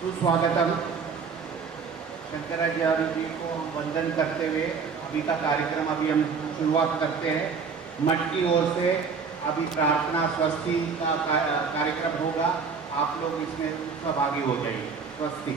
सुस्वागतम। शंकराचार्य जी को हम वंदन करते हुए अभी का कार्यक्रम अभी हम शुरुआत करते हैं। मठ की ओर से अभी प्रार्थना स्वस्ति का कार्यक्रम होगा, आप लोग इसमें सहभागी हो जाइए। स्वस्ति।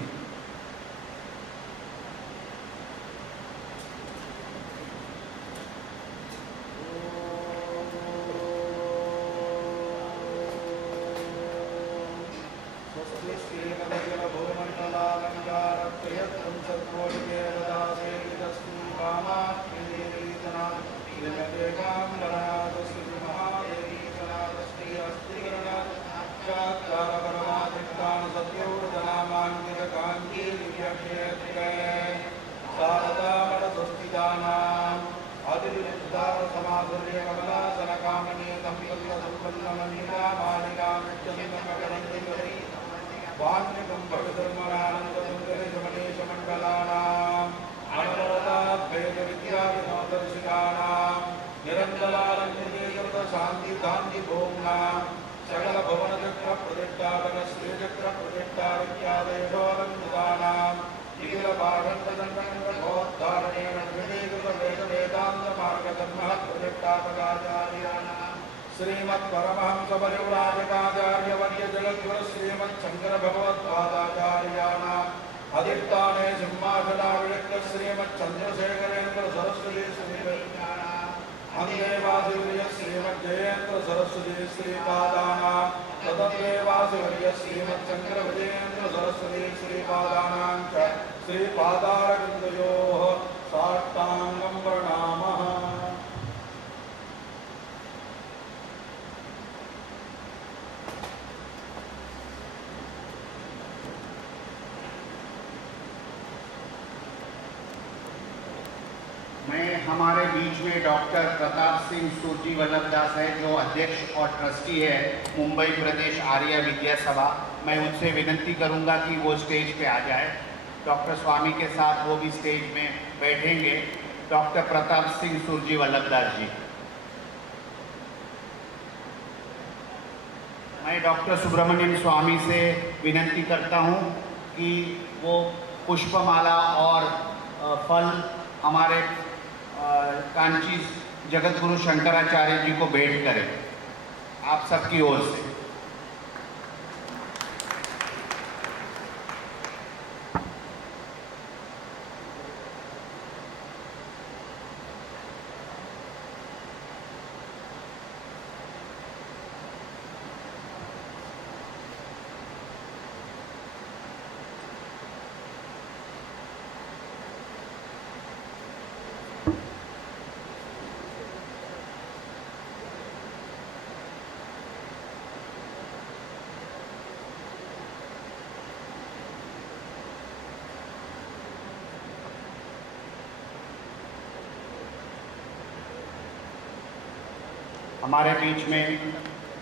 श्रीमत् परमहंस परिव्राजकाचार्यवर्य जगद्गुरु श्रीमत् शंकर भगवत्पादाचार्याणाम् अधिष्ठाने सिंहासनाविषिक्त श्रीमत् चंद्रशेखरेन्द्र सरस्वती श्रीवैद्यानाम् अन्येवासिवर्य श्रीमत् जयेन्द्र सरस्वती श्रीपादानाम् तदन्येवासिवर्य श्रीमत् शंकर विजयेन्द्र सरस्वती श्रीपादानाम् च श्रीपादारविन्दयोः साष्टांगं प्रणामः। मैं हमारे बीच में डॉक्टर प्रताप सिंह सूरजी वल्लभदास है, जो अध्यक्ष और ट्रस्टी है मुंबई प्रदेश आर्य विद्या सभा। मैं उनसे विनती करूंगा कि वो स्टेज पे आ जाए। डॉक्टर स्वामी के साथ वो भी स्टेज में बैठेंगे। डॉक्टर प्रताप सिंह सूरजी वल्लभदास जी। मैं डॉक्टर सुब्रमण्यम स्वामी से विनती करता हूं कि वो पुष्पमाला और फल हमारे कांची जगतगुरु शंकराचार्य जी को भेंट करें आप सबकी ओर से। हमारे बीच में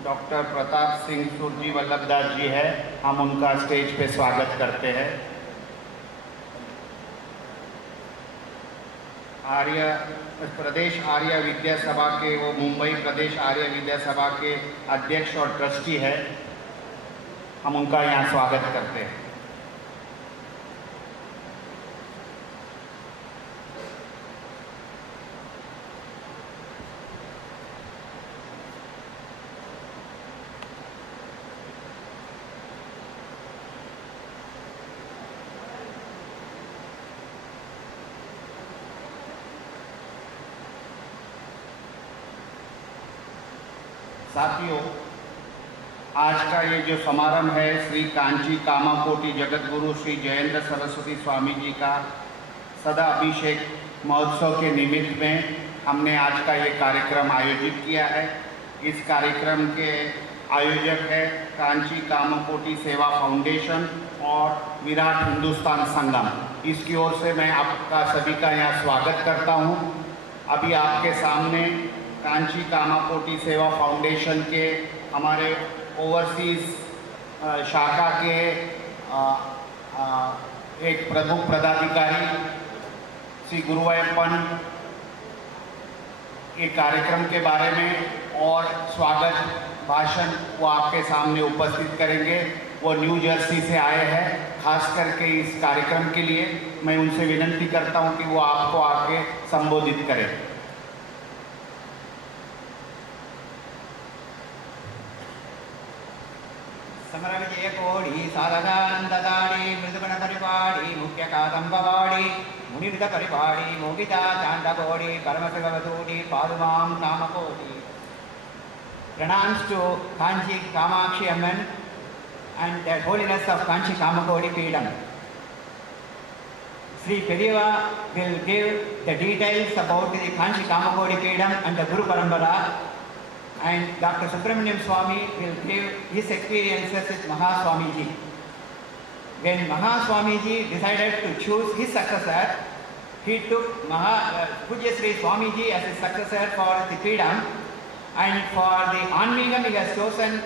डॉक्टर प्रताप सिंह सूरजी वल्लभदास जी है, हम उनका स्टेज पे स्वागत करते हैं। प्रदेश आर्य विद्या सभा के, वो मुंबई प्रदेश आर्य विद्या सभा के अध्यक्ष और ट्रस्टी है, हम उनका यहाँ स्वागत करते हैं। साथियों, आज का ये जो समारंभ है श्री कांची कामाकोटि जगतगुरु श्री जयेंद्र सरस्वती स्वामी जी का सदा अभिषेक महोत्सव के निमित्त में हमने आज का ये कार्यक्रम आयोजित किया है। इस कार्यक्रम के आयोजक है कांची कामाकोटि सेवा फाउंडेशन और विराट हिंदुस्तान संगम। इसकी ओर से मैं आपका सभी का यहाँ स्वागत करता हूँ। अभी आपके सामने कांची कामाकोटि सेवा फाउंडेशन के हमारे ओवरसीज़ शाखा के एक प्रमुख पदाधिकारी श्री गुरुवायप्पन के कार्यक्रम के बारे में और स्वागत भाषण वो आपके सामने उपस्थित करेंगे। वो न्यू जर्सी से आए हैं खास करके इस कार्यक्रम के लिए। मैं उनसे विनती करता हूं कि वो आपको आके संबोधित करें। समर विजय कोड़ी सारदानंददाड़ी मृदुगण परिपाड़ी मुख्य कादंबवाड़ी मुनिविध परिपाड़ी मोगिता चांडकोड़ी परमशिववधूड़ी पादुमाम Kamakoti. Pranams to Kanchi Kamakshi Amman and the Holiness of Kanchi Kamakodi Peedam. Sri Pediva will give the details about the Kanchi Kamakodi Peedam and the Guru Parambara, and Dr. Subramaniam Swami will give his experiences with Mahaswamiji. When Mahaswamiji decided to choose his successor, he took Pujya Sri Swamiji as his successor for the Peedam. And for the Anmigam, he has chosen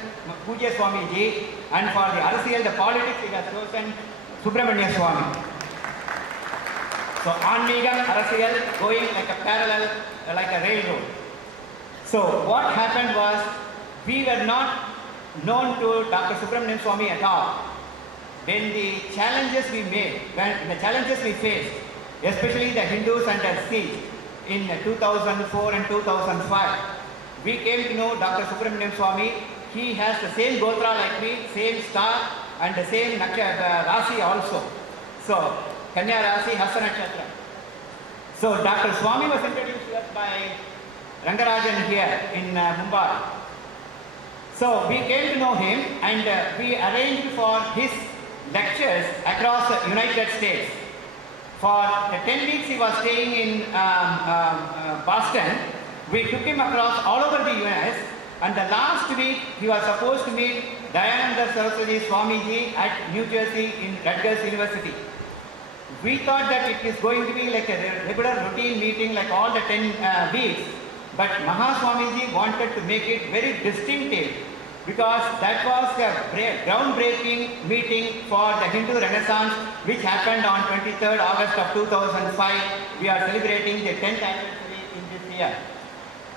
Pujya Swamiji, and for the Arasiyal, the politics, he has chosen Subramania Swami. So Anmigam, Arasiyal going like a parallel, like a railroad. So what happened was, we were not known to Dr. Subramanian Swami at all. When the challenges we made, when the challenges we faced, especially the Hindus under siege in 2004 and 2005, we came to know Dr. Subramanian Swami. He has the same gotra like me, same star and the same Rasi also. So, Kanya Rasi, Hasta Nakshatra. So, Dr. Swami was introduced to us by Rangarajan here in Mumbai. So, we came to know him and we arranged for his lectures across the United States. For the 10 weeks he was staying in Boston. We took him across all over the US, and the last week he was supposed to meet Dayananda Saraswati Swamiji at New Jersey in Rutgers University. We thought that it is going to be like a regular routine meeting like all the 10 weeks, but Mahaswamiji wanted to make it very distinctive because that was a groundbreaking meeting for the Hindu Renaissance which happened on 23rd August of 2005. We are celebrating the 10th anniversary in this year.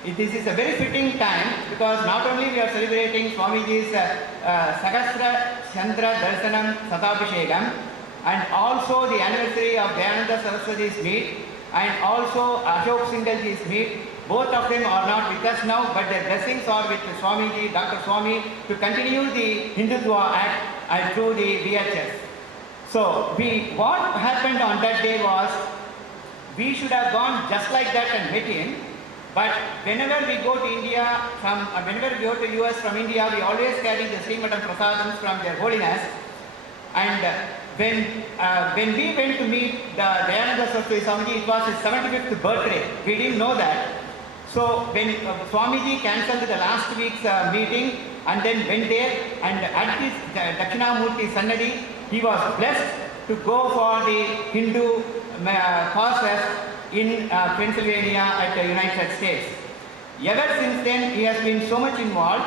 This is a very fitting time because not only we are celebrating Swamiji's Sahasra Chandra Darsanam Satabhishekam and also the anniversary of Dayananda Saraswati's meet and also Ashok Singhalji's meet. Both of them are not with us now, but their blessings are with Swamiji, Dr. Swami, to continue the Hindutva Act and through the VHS. So what happened on that day was, we should have gone just like that and met him. But whenever we go to India, whenever we go to US from India, we always carry the Srimadam Prasadams from their holiness. And when we went to meet the Dayananda Saraswati Swamiji, it was his 75th birthday. We didn't know that. So when Swamiji cancelled the last week's meeting and then went there, and at this Dakshinamurti Sannadi, he was blessed to go for the Hindu causes in Pennsylvania at the United States. Ever since then, he has been so much involved,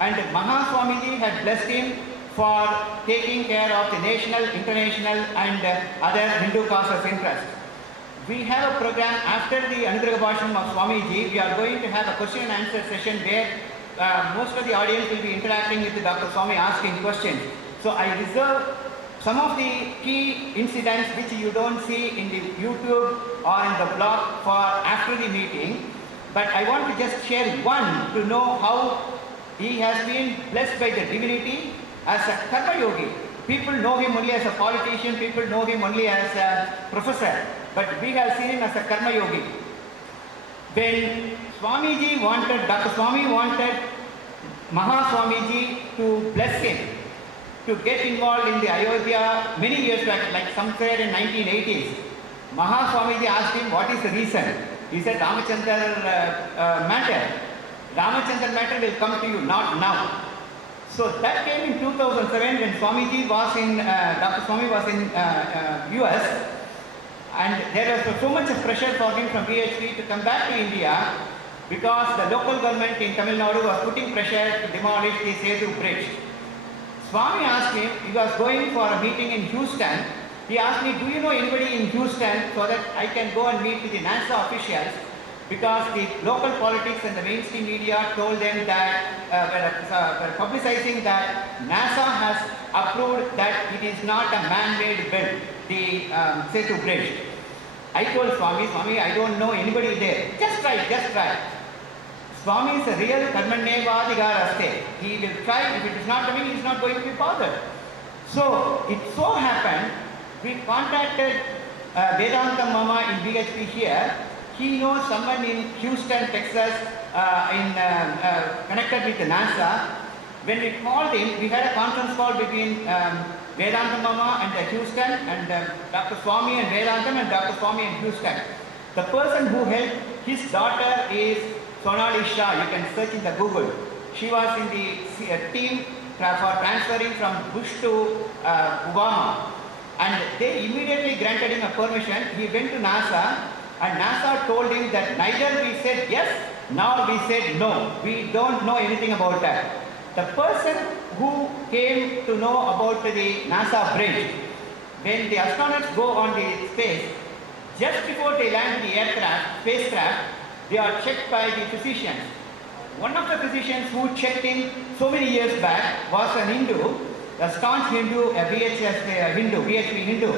and Mahaswamiji had blessed him for taking care of the national, international and other Hindu causes interest. We have a program after the Anugrah Bhashanam of Swamiji. We are going to have a question and answer session where most of the audience will be interacting with Dr. Swami asking questions. So I reserve some of the key incidents which you don't see in the YouTube or in the blog for after the meeting, but I want to just share one to know how he has been blessed by the divinity as a karma yogi. People know him only as a politician, people know him only as a professor, but we have seen him as a karma yogi. When Swamiji wanted, Dr. Swami wanted Mahaswamiji to bless him to get involved in the Ayodhya many years back, like somewhere in 1980s. Mahaswamiji asked him what is the reason. He said Ramachandra matter. Ramachandra matter will come to you, not now. So that came in 2007 when Swamiji was in, Dr. Swami was in US, and there was so much of pressure for him from BHP to come back to India because the local government in Tamil Nadu was putting pressure to demolish the Setu bridge. Swami asked him, he was going for a meeting in Houston. He asked me, do you know anybody in Houston so that I can go and meet with the NASA officials? Because the local politics and the mainstream media told them that, were publicizing that NASA has approved that it is not a man-made build, the Setu bridge. I told Swami, Swami, I don't know anybody there. Just try, just try. Swami is a real karmanyevadhikaraste. He will try. If it is not coming, he is not going to be bothered. So it so happened, we contacted Vedanta Mama in BHP here. He knows someone in Houston, Texas, connected with NASA. When we called him, we had a conference call between Vedanta Mama and Houston, and Dr. Swami and Vedantam, and Dr. Swami and Houston. The person who helped his daughter is Sonali Shah. You can search in the Google. She was in the team for transferring from Bush to Obama. And they immediately granted him a permission. He went to NASA, and NASA told him that neither we said yes, nor we said no. We don't know anything about that. The person who came to know about the NASA bridge, when the astronauts go on the space, just before they land the spacecraft, they are checked by the physicians. One of the physicians who checked in so many years back was an Hindu, a staunch Hindu, a BHP Hindu.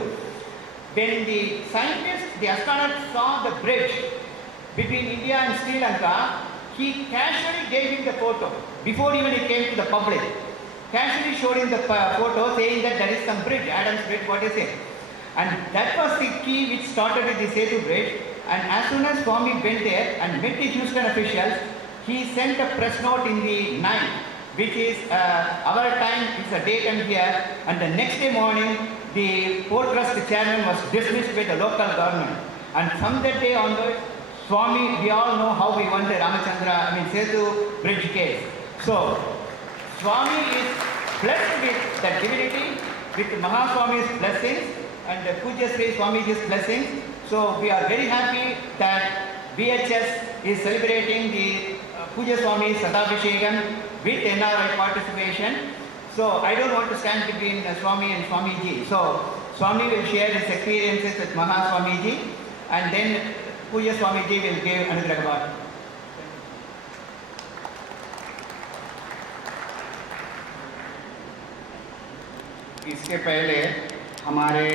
When the scientists, the astronauts saw the bridge between India and Sri Lanka, he casually gave him the photo before even it came to the public. Casually showed him the photo saying that there is some bridge, Adams Bridge, what is it? And that was the key which started with the Setu bridge. And as soon as Swami went there and met the Houston officials, he sent a press note in the night, which is our time, it's a daytime here, and the next day morning, the Port Trust chairman was dismissed by the local government. And from that day onwards, Swami, we all know how we won the Setu bridge case. So, Swami is blessed with the divinity, with Mahaswami's blessings, and Puja Sri Swamiji's blessings. So, we are very happy that BHS is celebrating the Puja Swami Sadabhishekam with NRI participation. So, I don't want to stand between Swami and Swamiji. So, Swami will share his experiences with Mahaswamiji, and then Puja Swamiji will give Anugrah. इसके पहले हमारे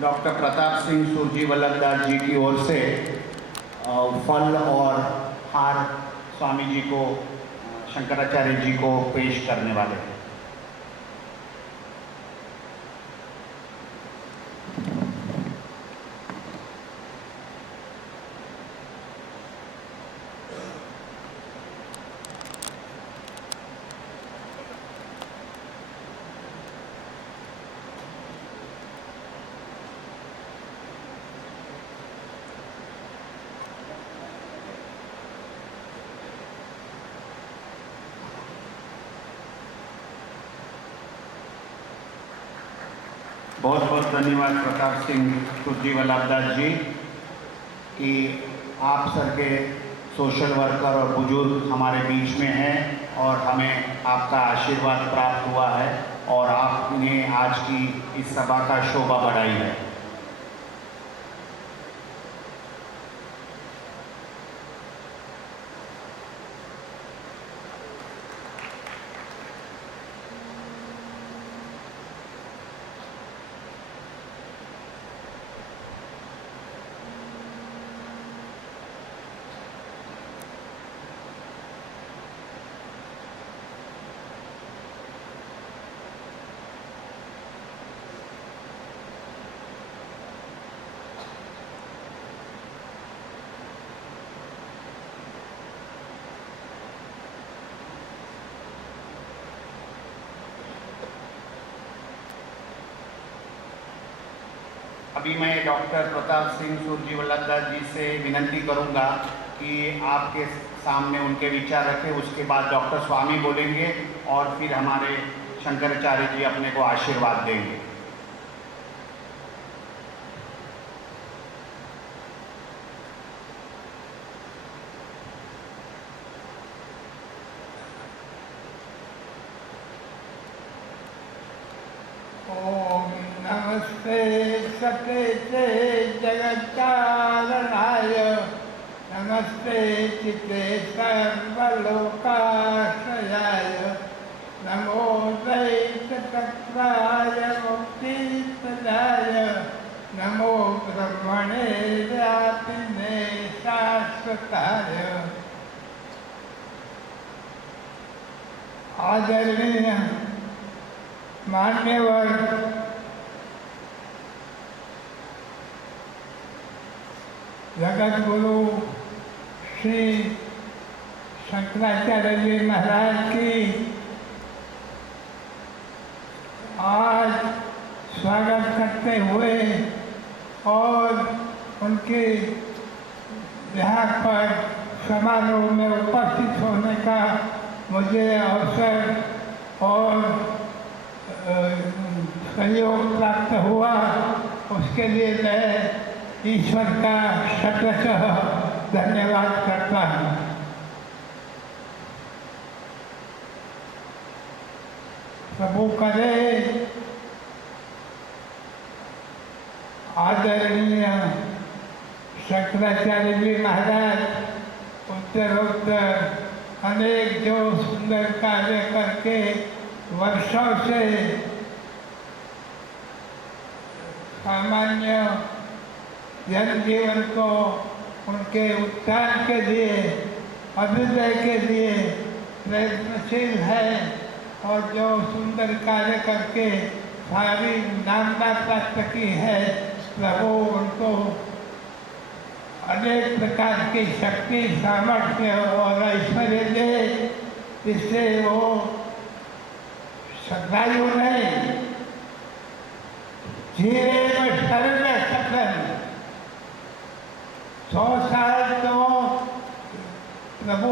doctor Pratap Singh सुरजी वल्लभदास जी की ओर से फल और हार स्वामी जी को, शंकराचार्य जी को पेश करने वाले हैं। बहुत बहुत धन्यवाद प्रताप सिंह सुरजी वल्लभदास जी कि आप सर के सोशल वर्कर और बुजुर्ग हमारे बीच में हैं और हमें आपका आशीर्वाद प्राप्त हुआ है और आपने आज की इस सभा का शोभा बढ़ाई है। अभी मैं डॉक्टर प्रताप सिंह सूरजी वल्लभदास जी से विनंती करूंगा कि आपके सामने उनके विचार रखें। उसके बाद डॉक्टर स्वामी बोलेंगे और फिर हमारे शंकराचार्य जी अपने को आशीर्वाद देंगे। ओम नमस्ते सतेते जगच्चारणाय नमस्ते चिते सर्वलोकाश्रयाय नमो दैत्यतत्राय मुक्तिप्रदाय नमो ब्रह्मणे व्यापिने शाश्वताय। आदरणीय मान्यवर जगत गुरु श्री शंकराचार्य जी महाराज की आज स्वागत करते हुए और उनके यहाँ पर समारोह में उपस्थित होने का मुझे अवसर और सहयोग प्राप्त हुआ, उसके लिए मैं ईश्वर का शतशः धन्यवाद करता हूँ। प्रभु करे आदरणीय शंकराचार्य जी महाराज उत्तरोत्तर अनेक जो सुंदर कार्य करके वर्षों से सामान्य जनजीवन को उनके उत्थान के लिए अभ्युदय के लिए प्रयत्नशील है और जो सुंदर कार्य करके सारी नामना प्राप्त की है, प्रभु उनको अनेक प्रकार की शक्ति सामर्थ्य और ऐश्वर्य दे, जिससे वो सदायु नहीं जीवन सर्व सफल 100 साल तो प्रभु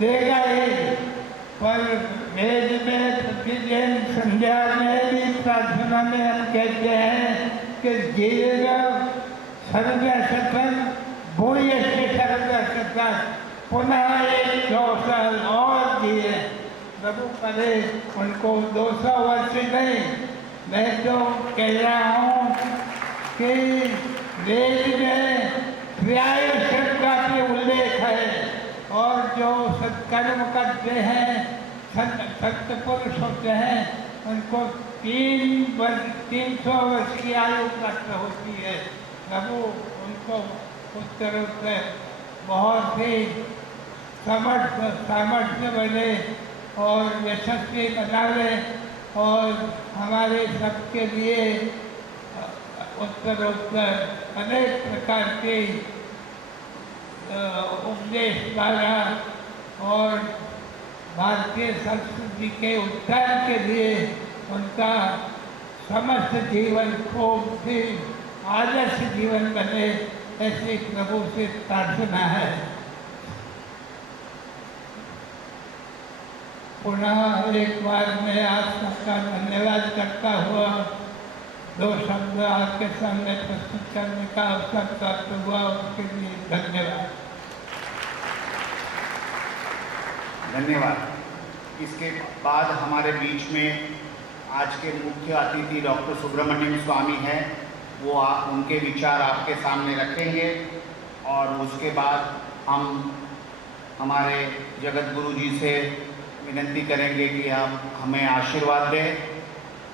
देगा ही, पर वेद में प्रतिदिन संध्या में भी प्रार्थना में हम कहते हैं कि जीवन सर्व सफल भूय से सर्व सफल पुनः एक 100 साल और जिए। प्रभु करे उनको 200 वर्ष नहीं, मैं तो कह रहा हूँ कि वेद में पर्याय शब्द का भी उल्लेख है और जो सत्कर्म करते हैं, सत्य पुरुष होते हैं, उनको 300 वर्ष की आयु प्राप्त होती है। प्रभु उनको उत्तरोत्तर बहुत ही सामर्थ्य बने और यशस्वी बनावे और हमारे सबके लिए उत्तरोत्तर अनेक प्रकार के उपदेश द्वारा और भारतीय संस्कृति के उत्थान के लिए उनका समस्त जीवन को भी आदर्श जीवन बने, ऐसी प्रभु से प्रार्थना है। पुनः एक बार मैं आप सबका धन्यवाद करता हुआ 2 शब्द आपके सामने प्रस्तुत करने का अवसर प्राप्त हुआ, उसके लिए धन्यवाद। धन्यवाद। इसके बाद हमारे बीच में आज के मुख्य अतिथि डॉक्टर सुब्रमण्यम स्वामी हैं, वो उनके विचार आपके सामने रखेंगे और उसके बाद हम हमारे जगत गुरु जी से विनंती करेंगे कि आप हमें आशीर्वाद दें।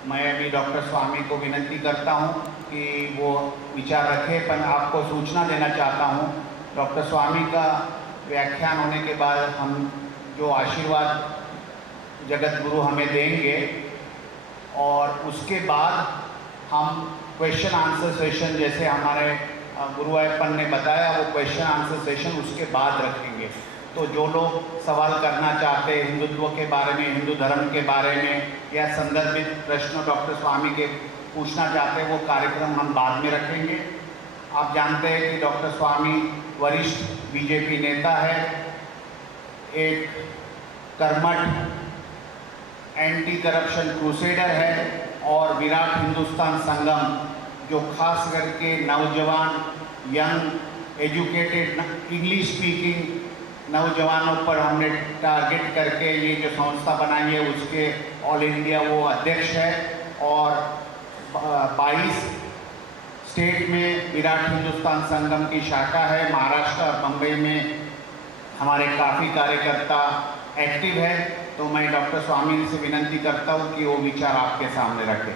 मैं अभी डॉक्टर स्वामी को विनंती करता हूं कि वो विचार रखें, पर आपको सूचना देना चाहता हूं, डॉक्टर स्वामी का व्याख्यान होने के बाद हम जो आशीर्वाद जगत गुरु हमें देंगे और उसके बाद हम क्वेश्चन आंसर सेशन, जैसे हमारे गुरु अयप्पन ने बताया, वो क्वेश्चन आंसर सेशन उसके बाद रखेंगे। तो जो लोग सवाल करना चाहते हैं हिंदुत्व के बारे में, हिंदू धर्म के बारे में या संदर्भित प्रश्न डॉक्टर स्वामी के पूछना चाहते हैं वो कार्यक्रम हम बाद में रखेंगे। आप जानते हैं कि डॉक्टर स्वामी वरिष्ठ बीजेपी नेता है, एक कर्मठ एंटी करप्शन क्रूसेडर है और विराट हिंदुस्तान संगम जो खास करके नौजवान यंग एजुकेटेड इंग्लिश स्पीकिंग नौजवानों पर हमने टारगेट करके ये जो संस्था बनाई है उसके ऑल इंडिया वो अध्यक्ष है और 22 स्टेट में विराट हिंदुस्तान संगम की शाखा है। महाराष्ट्र और बम्बई में हमारे काफ़ी कार्यकर्ता एक्टिव है। तो मैं डॉक्टर स्वामी से विनंती करता हूँ कि वो विचार आपके सामने रखें।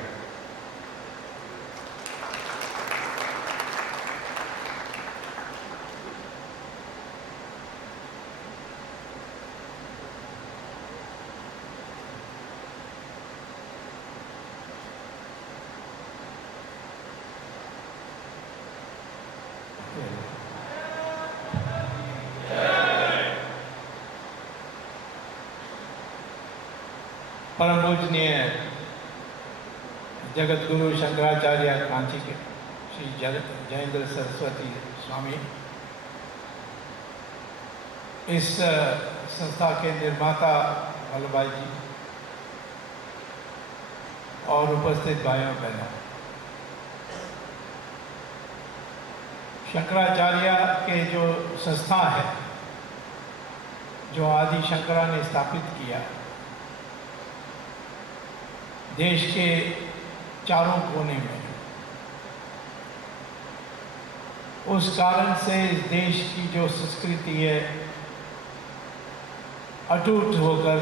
परम पूजनीय जगत गुरु शंकराचार्य कांची के श्री जयेंद्र सरस्वती स्वामी इस संस्था के निर्माता वल्लभ भाई जी और उपस्थित भाइयों बहनों, शंकराचार्य के जो संस्था है जो आदि शंकरा ने स्थापित किया, देश के चारों कोने में, उस कारण से इस देश की जो संस्कृति है अटूट होकर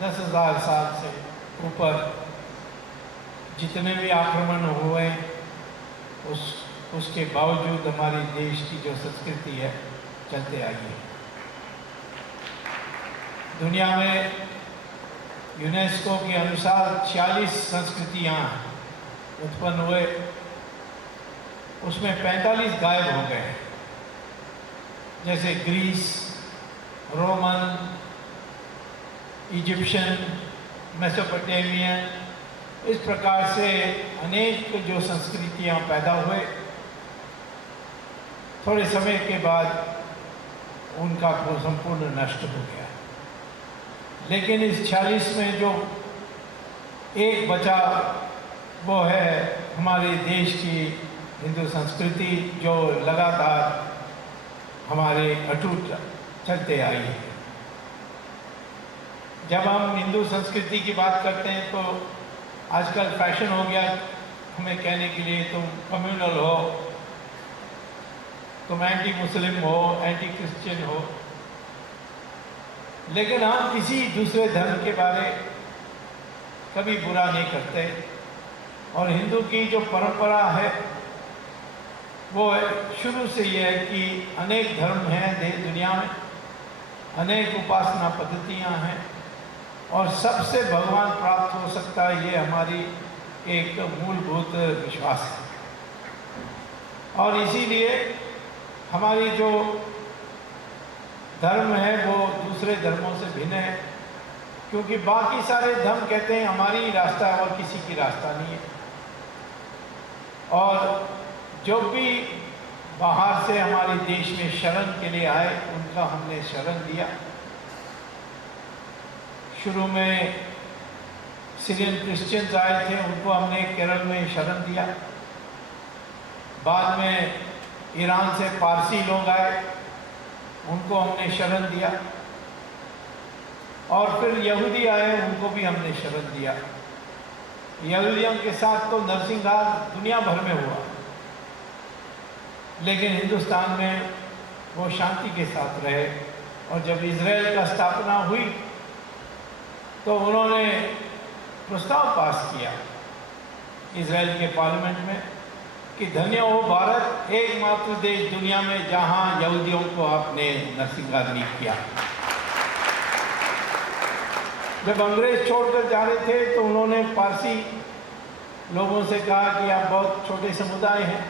10,000 साल से ऊपर जितने भी आक्रमण हुए उसके बावजूद हमारे देश की जो संस्कृति है चलते आई है। दुनिया में यूनेस्को के अनुसार 46 संस्कृतियाँ उत्पन्न हुए, उसमें 45 गायब हो गए, जैसे ग्रीस, रोमन, इजिप्शियन, मेसोपोटामियन, इस प्रकार से अनेक जो संस्कृतियाँ पैदा हुए, थोड़े समय के बाद उनका संपूर्ण नष्ट हो गया। लेकिन इस 46 में जो एक बचा वो है हमारे देश की हिंदू संस्कृति जो लगातार हमारे अटूट चलते आई है। जब हम हिंदू संस्कृति की बात करते हैं तो आजकल फैशन हो गया हमें कहने के लिए तुम कम्युनल हो, तुम एंटी मुस्लिम हो, एंटी क्रिश्चियन हो, लेकिन हम किसी दूसरे धर्म के बारे कभी बुरा नहीं करते। और हिंदू की जो परंपरा है वो शुरू से ये है कि अनेक धर्म हैं दुनिया में, अनेक उपासना पद्धतियां हैं और सबसे भगवान प्राप्त हो सकता है, ये हमारी एक मूलभूत विश्वास है। और इसीलिए हमारी जो धर्म है वो दूसरे धर्मों से भिन्न है, क्योंकि बाकी सारे धर्म कहते हैं हमारी ही रास्ता है और किसी की रास्ता नहीं है। और जो भी बाहर से हमारे देश में शरण के लिए आए उनका हमने शरण दिया। शुरू में सीरियन क्रिश्चियंस आए थे, उनको हमने केरल में शरण दिया। बाद में ईरान से पारसी लोग आए, उनको हमने शरण दिया। और फिर यहूदी आए, उनको भी हमने शरण दिया। यहूदियों के साथ तो नरसंहार दुनिया भर में हुआ, लेकिन हिंदुस्तान में वो शांति के साथ रहे। और जब इजराइल का स्थापना हुई तो उन्होंने प्रस्ताव पास किया इजराइल के पार्लियामेंट में कि धन्य हो भारत, एकमात्र देश दुनिया में जहां यहूदियों को आपने नरसंहार नहीं किया। जब अंग्रेज छोड़कर जा रहे थे तो उन्होंने पारसी लोगों से कहा कि आप बहुत छोटे समुदाय हैं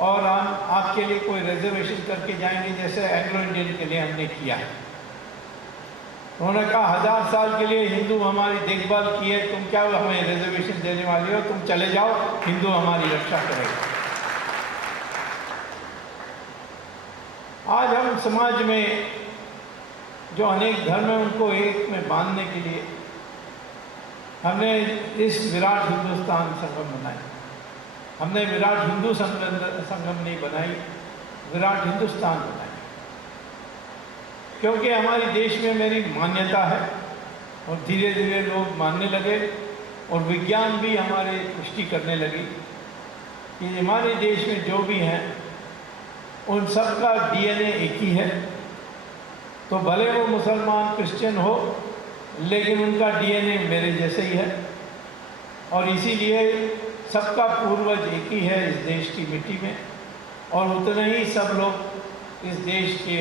और हम आपके लिए कोई रिजर्वेशन करके जाएंगे, जैसे एंग्लो इंडियन के लिए हमने किया है। उन्होंने कहा 1000 साल के लिए हिंदू हमारी देखभाल की है, तुम क्या हमें रिजर्वेशन देने वाले हो, तुम चले जाओ, हिंदू हमारी रक्षा करेगा। आज हम समाज में जो अनेक धर्म है उनको एक में बांधने के लिए हमने इस विराट हिंदुस्तान संगम बनाई। हमने विराट हिंदू संगम नहीं बनाई, विराट हिंदुस्तान बनाई, क्योंकि हमारे देश में मेरी मान्यता है और धीरे धीरे लोग मानने लगे और विज्ञान भी हमारे पुष्टि करने लगी कि हमारे देश में जो भी हैं उन सब का डीएनए एक ही है। तो भले वो मुसलमान क्रिश्चियन हो, लेकिन उनका डीएनए मेरे जैसे ही है और इसीलिए सबका पूर्वज एक ही है इस देश की मिट्टी में, और उतने ही सब लोग इस देश के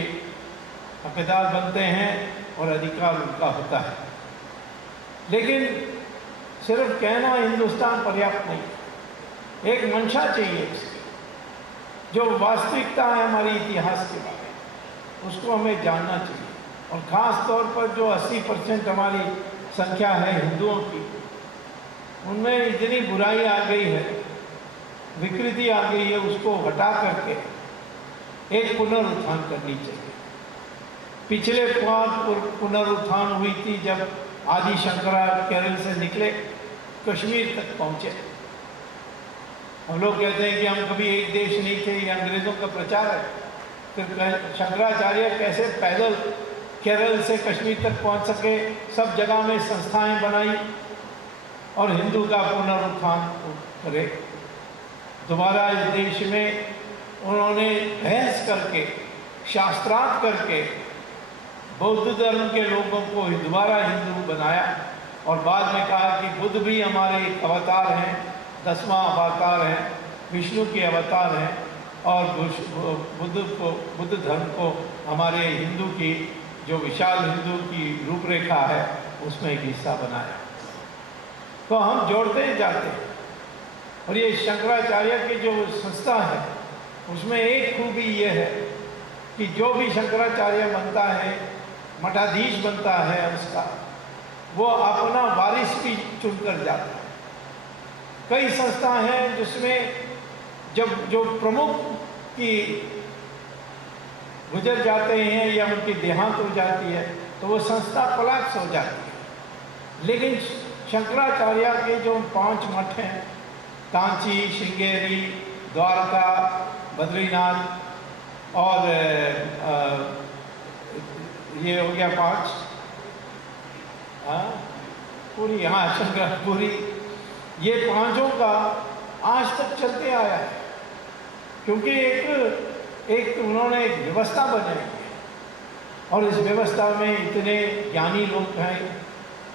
हकदार बनते हैं और अधिकार उनका होता है। लेकिन सिर्फ कहना हिंदुस्तान पर्याप्त नहीं, एक मंशा चाहिए इसकी, जो वास्तविकता है हमारे इतिहास के बारे में, उसको हमें जानना चाहिए। और ख़ास तौर पर जो 80% हमारी संख्या है हिंदुओं की, उनमें इतनी बुराई आ गई है, विकृति आ गई है, उसको हटा करके एक पुनरुत्थान करनी चाहिए। पिछले पुनरुत्थान हुई थी जब आदि शंकराचार्य केरल से निकले, कश्मीर तक पहुँचे। हम लोग कहते हैं कि हम कभी एक देश नहीं थे, ये अंग्रेज़ों का प्रचार है। फिर शंकराचार्य कैसे पैदल केरल से कश्मीर तक पहुंच सके, सब जगह में संस्थाएं बनाई और हिंदू का पुनरुत्थान करे। दोबारा इस देश में उन्होंने बहस करके, शास्त्रार्थ करके बौद्ध धर्म के लोगों को दोबारा हिंदू बनाया और बाद में कहा कि बुद्ध भी हमारे अवतार हैं, 10वां अवतार हैं, विष्णु के अवतार हैं और बुद्ध धर्म को हमारे हिंदू की जो विशाल हिंदू की रूपरेखा है उसमें एक हिस्सा बनाया। तो हम जोड़ते ही जाते हैं। और ये शंकराचार्य की जो संस्था है उसमें एक खूबी ये है कि जो भी शंकराचार्य बनता है, मठाधीश बनता है उसका, वो अपना वारिस भी चुनकर जाता है। कई संस्था हैं जिसमें जब जो प्रमुख की गुजर जाते हैं या उनकी देहांत हो जाती है तो वो संस्था कोलैप्स हो जाती है। लेकिन शंकराचार्य के जो 5 मठ हैं, कांची, श्रृंगेरी, द्वारका, बद्रीनाथ और ये हो गया 5, पूरी, हाँ शंकरपुरी, ये 5 का आज तक चलते आया है, क्योंकि एक उन्होंने एक व्यवस्था बनाई है और इस व्यवस्था में इतने ज्ञानी लोग हैं।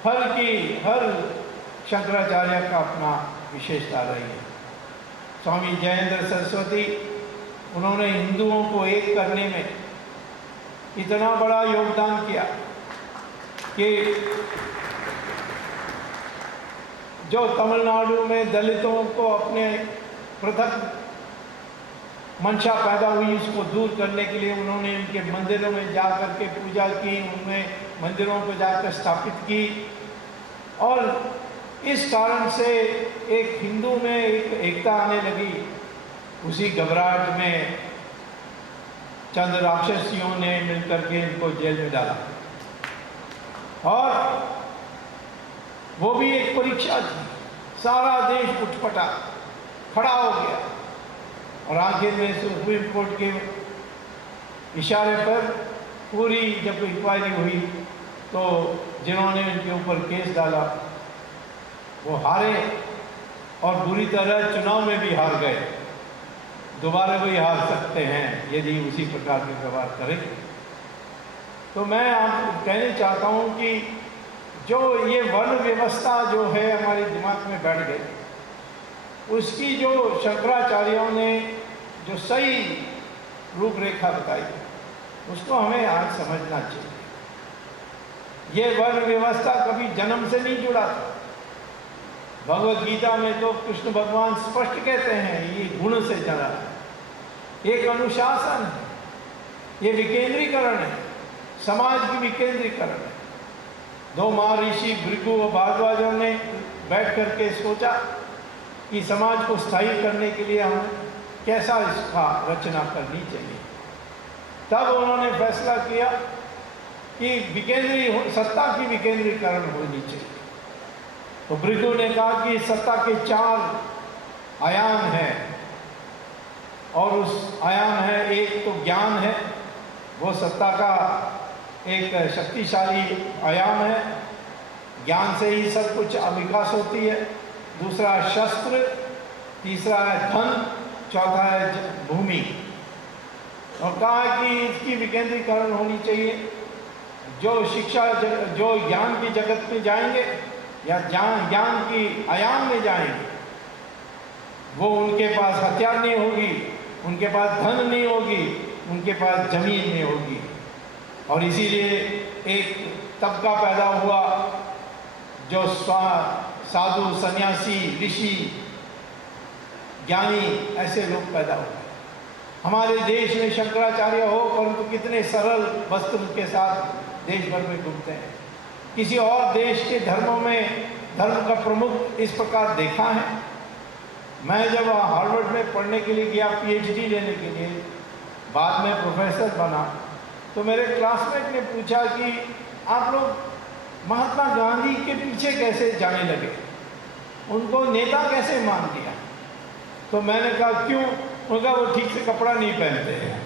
हर शंकराचार्य का अपना विशेषता रही है। स्वामी जयेंद्र सरस्वती, उन्होंने हिंदुओं को एक करने में इतना बड़ा योगदान किया कि जो तमिलनाडु में दलितों को अपने पृथक मंशा पैदा हुई उसको दूर करने के लिए उन्होंने उनके मंदिरों में जा कर के पूजा की, उनमें मंदिरों को जाकर स्थापित की और इस कारण से एक हिंदू में एक एकता आने लगी। उसी घबराहट में चंद राक्षसियों ने मिलकर के इनको जेल में डाला और वो भी एक परीक्षा थी। सारा देश उठपटा खड़ा हो गया और आखिर में सुप्रीम कोर्ट के इशारे पर पूरी जब इंक्वायरी हुई तो जिन्होंने उनके ऊपर केस डाला वो हारे और बुरी तरह चुनाव में भी हार गए। दोबारा भी हार सकते हैं यदि उसी प्रकार के व्यवहार करें। तो मैं आपको कहना चाहता हूँ कि जो ये वर्ण व्यवस्था जो है हमारे दिमाग में बैठ गई, उसकी जो शंकराचार्यों ने जो सही रूपरेखा बताई उसको हमें आज समझना चाहिए। ये वर्ण व्यवस्था कभी जन्म से नहीं जुड़ा था। भगवत गीता में तो कृष्ण भगवान स्पष्ट कहते हैं ये गुण से जुड़ा है, एक अनुशासन है, ये विकेंद्रीकरण है, समाज की विकेंद्रीकरण है। दो महर्षि भृगु और भारद्वाजों ने बैठ करके सोचा कि समाज को स्थायी करने के लिए हमें कैसा इसका रचना करनी चाहिए। तब उन्होंने फैसला किया कि सत्ता की विकेंद्रीकरण होनी चाहिए। तो भृगु ने कहा कि सत्ता के 4 आयाम हैं और उस आयाम है, एक तो ज्ञान है, वो सत्ता का एक शक्तिशाली आयाम है, ज्ञान से ही सब कुछ विकास होती है। दूसरा है शस्त्र, तीसरा है धन, चौथा है भूमि। और कहा कि इसकी विकेंद्रीकरण होनी चाहिए। जो जो ज्ञान की जगत में जाएंगे या ज्ञान की आयाम में जाएंगे, वो उनके पास हथियार नहीं होगी, उनके पास धन नहीं होगी, उनके पास जमीन नहीं होगी। और इसीलिए एक तबका पैदा हुआ जो साधु, सन्यासी, ऋषि, ज्ञानी, ऐसे लोग पैदा हुए। हमारे देश में शंकराचार्य हो, परंतु कितने सरल वस्त्र के साथ देश भर में घूमते हैं। किसी और देश के धर्मों में धर्म का प्रमुख इस प्रकार देखा है? मैं जब हार्वर्ड में पढ़ने के लिए गया, पीएचडी लेने के लिए, बाद में प्रोफेसर बना, तो मेरे क्लासमेट ने पूछा कि आप लोग महात्मा गांधी के पीछे कैसे जाने लगे, उनको नेता कैसे मान लिया? तो मैंने कहा क्यों? उनका वो ठीक से कपड़ा नहीं पहनते हैं।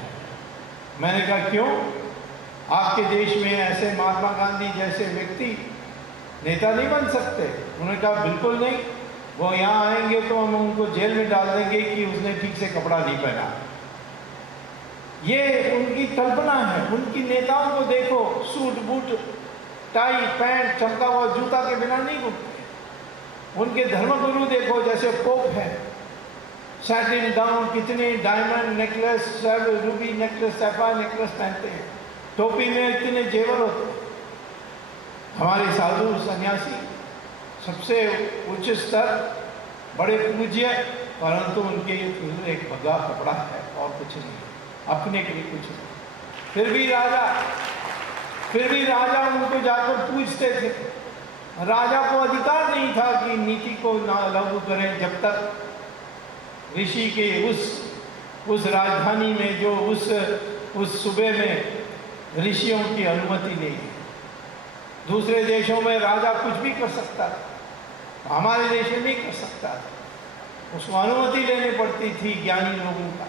मैंने कहा क्यों? आपके देश में ऐसे महात्मा गांधी जैसे व्यक्ति नेता नहीं बन सकते? उन्होंने कहा बिल्कुल नहीं, वो यहाँ आएंगे तो हम उनको जेल में डाल देंगे कि उसने ठीक से कपड़ा नहीं पहना। ये उनकी कल्पना है। उनकी नेताओं को देखो, सूट बूट, टाई, पैंट, चमका हुआ जूता के बिना नहीं घूमते। उनके धर्मगुरु देखो, जैसे पोप है, सैटिन गाउन, कितने diamond necklace, Ruby necklace, sapphire necklace पहनते हैं, टोपी में इतने जेवर होते हैं। हमारे साधु सन्यासी सबसे उच्च स्तर, बड़े पूज्य, परंतु उनके एक भगा कपड़ा है और कुछ नहीं, अपने के लिए कुछ नहीं। फिर भी राजा उनको जाकर पूछते थे। राजा को अधिकार नहीं था कि नीति को ना लागू करें जब तक ऋषि के उस राजधानी में, जो उस सूबे में ऋषियों की अनुमति नहीं है। दूसरे देशों में राजा कुछ भी कर सकता था, हमारे देश में नहीं कर सकता था। उसको अनुमति लेनी पड़ती थी ज्ञानी लोगों का,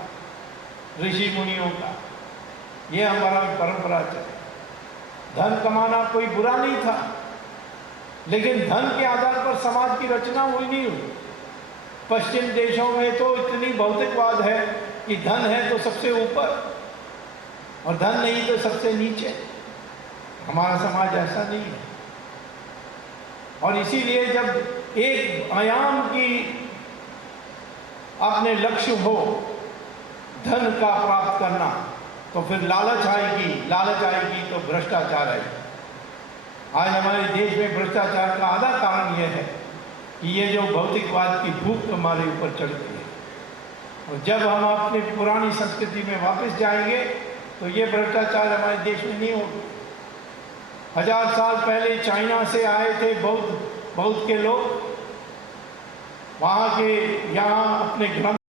ऋषि मुनियों का। ये हमारा परंपरा चले। धन कमाना कोई बुरा नहीं था, लेकिन धन के आधार पर समाज की रचना हुई नहीं हुई। पश्चिम देशों में तो इतनी भौतिकवाद है कि धन है तो सबसे ऊपर और धन नहीं तो सबसे नीचे। हमारा समाज ऐसा नहीं है। और इसीलिए जब एक आयाम की अपने लक्ष्य हो धन का प्राप्त करना, तो फिर लालच आएगी तो भ्रष्टाचार आएगी। आज हमारे देश में भ्रष्टाचार का आधा कारण यह है कि ये जो भौतिकवाद की भूख हमारे ऊपर चढ़ गई है। और जब हम अपनी पुरानी संस्कृति में वापस जाएंगे तो ये भ्रष्टाचार हमारे देश में नहीं होगा। 1000 साल पहले चाइना से आए थे बौद्ध के लोग, वहाँ के यहाँ अपने ग्रंथ